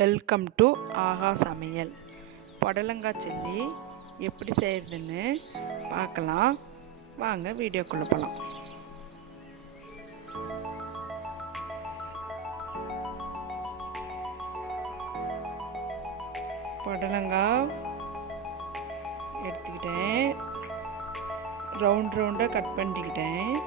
Welcome to ஆஹா சமையல். புடலங்காய் chilli எப்படி செய்கிறதுன்னு பார்க்கலாம். வாங்க வீடியோக்குள்ளே போகலாம். புடலங்காய் எடுத்துக்கிட்டேன், ரவுண்டாக கட் பண்ணிக்கிட்டேன்.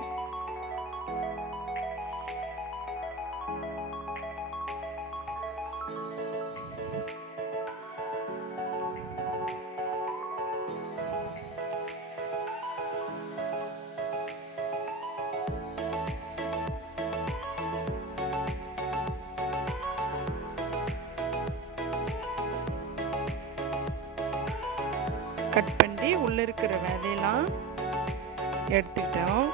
கட் பண்ணி உள்ளே இருக்கிற விதையெல்லாம் எடுத்துக்கிட்டோம்.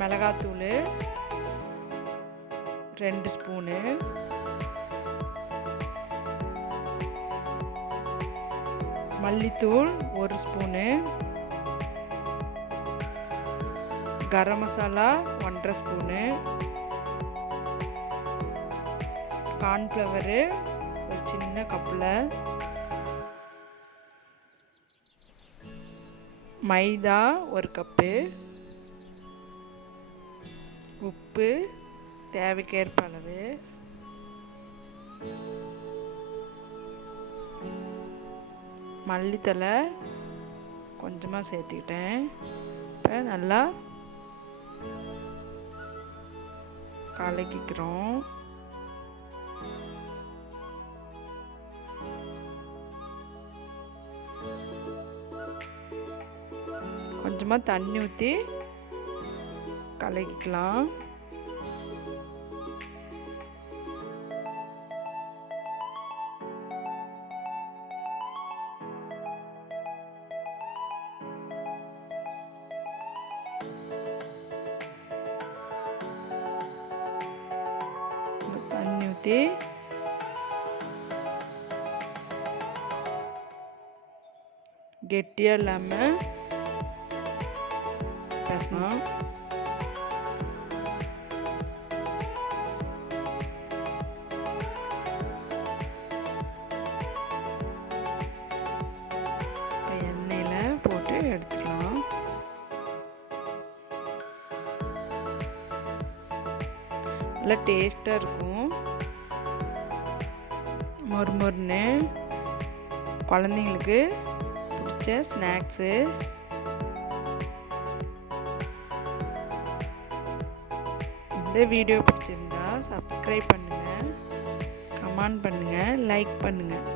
மிளகாத்தூள் 2 ஸ்பூனு, மல்லித்தூள் 1 spoon, garam masala 1.5 spoon, cornflour ஒரு சின்ன கப்பில், மைதா 1 கப்பு, உப்பு தேவைக்கேற்ப அளவு, மல்லித்தலை கொஞ்சமாக சேர்த்துக்கிட்டேன். இப்போ நல்லா கலக்கிக்கிறோம். கொஞ்சமாக தண்ணி ஊற்றி கலக்கிக்கலாம். தண்ணி ஊற்றி கெட்டியாக இல்லாமல் பேசணும். எண்ணெயில் போட்டு எடுத்துக்கலாம். நல்லா டேஸ்டாக இருக்கும். மொறுமொறுன்னு குழந்தைங்களுக்கு பிடிச்ச ஸ்நாக்ஸு. இந்த வீடியோ பிடிச்சிருந்தா சப்ஸ்கிரைப் பண்ணுங்கள், கமெண்ட் பண்ணுங்கள், லைக் பண்ணுங்கள்.